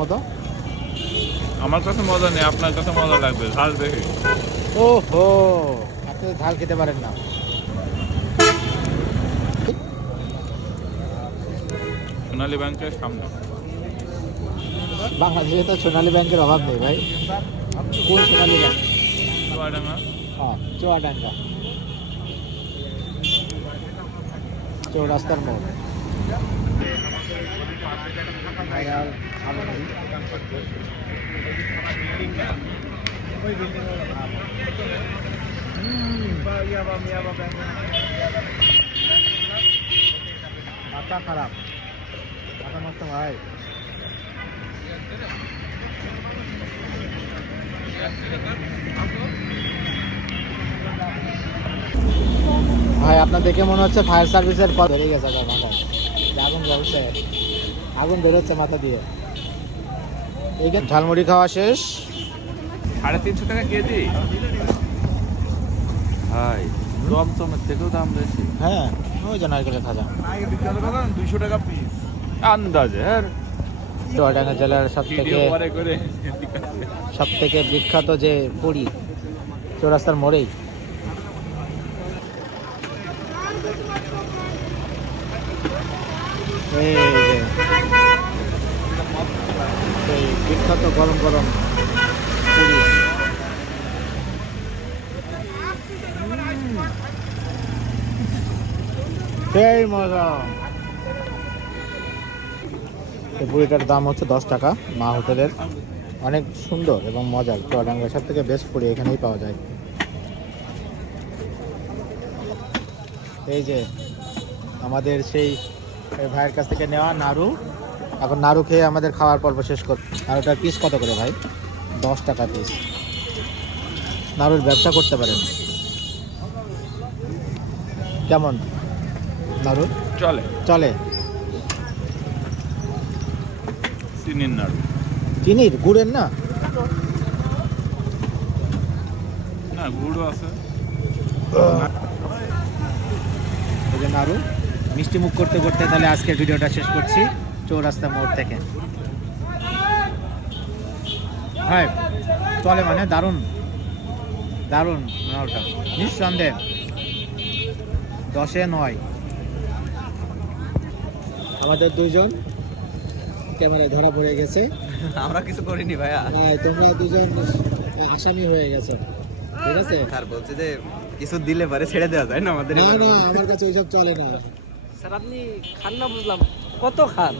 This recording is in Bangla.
মতো আমার কাছে মজা নেই, আপনার কাছে মজা লাগবে, ঝাল বেশি। ও হো, আপনি ঝাল খেতে পারেন না। সোনালী ব্যাংকের সামনে। বাংলাদেশে তো সোনালী ব্যাংকের অভাব নেই ভাই। কোন সোনালী ব্যাংক? চুয়াডাঙ্গা। চুয়াডাঙ্গা, চৌরাস্তার মোড়। আর ভালো নেই। মাথা খারাপ, মাথা নষ্ট ভাই। ভাই আপনার দেখে মনে হচ্ছে ফায়ার সার্ভিসের পথ বেরিয়ে গেছে আপনার মাথায়। আগুন জ্বলছে, আগুন বেরোচ্ছে মাথা দিয়ে। এই ঝালমুড়ি খাওয়া শেষ। 350 টাকা কেজি ভাই, চমচমের থেকেও দাম বেশি। হ্যাঁ, ওই যে নারকেলের খাজা 200 টাকা পিস আন্দাজে। চুয়াডাঙ্গা জেলার সব থেকে বিখ্যাত যে পুরি, চৌরাস্তার মোড়েই। এই যে এই বিখ্যাত গরম গরম পুরি। সেই মজা। এই পুরিটার দাম হচ্ছে 10 টাকা। মা হোটেলের অনেক সুন্দর এবং মজার। চুয়াডাঙ্গার সব থেকে বেস্ট পুরি এখানেই পাওয়া যায়। এই যে আমাদের সেই ভাইয়ের কাছ থেকে নেওয়া নাড়ু। এখন নাড়ু খেয়ে আমাদের খাওয়ার পর্ব শেষ কর। আর ওটার পিস কত করে ভাই? 10 টাকা পিস। নাড়ুর ব্যবসা করতে পারেন। কেমন নাড়ু? চলে চলে। চিনির নাড়ু, চিনির, গুড়ের না? না গুড়ও আছে। এই যে নাড়ু। মিষ্টি মুখ করতে করতে তাহলে আজকের ভিডিওটা শেষ করছি চৌরাস্তা মোড় থেকে। হ্যাঁ চলে, মানে দারুণ দারুণ নাড়ুটা, নিঃসন্দেহে 10-এ 9। আমাদের দুইজন ক্যামেরায় ধরা পড়ে গেছে। আমরা কিছু করিনি ভাইয়া। হ্যাঁ, তোমরা দুজন আসামি হয়ে গেছো, ঠিক আছে? স্যার বলছে যে কিছু দিলে পারে ছেড়ে দেওয়া যায় না আমাদের। না না, আমার কাছে ওইসব চলে না। স্যার আপনি খান না, বুঝলাম কত খান।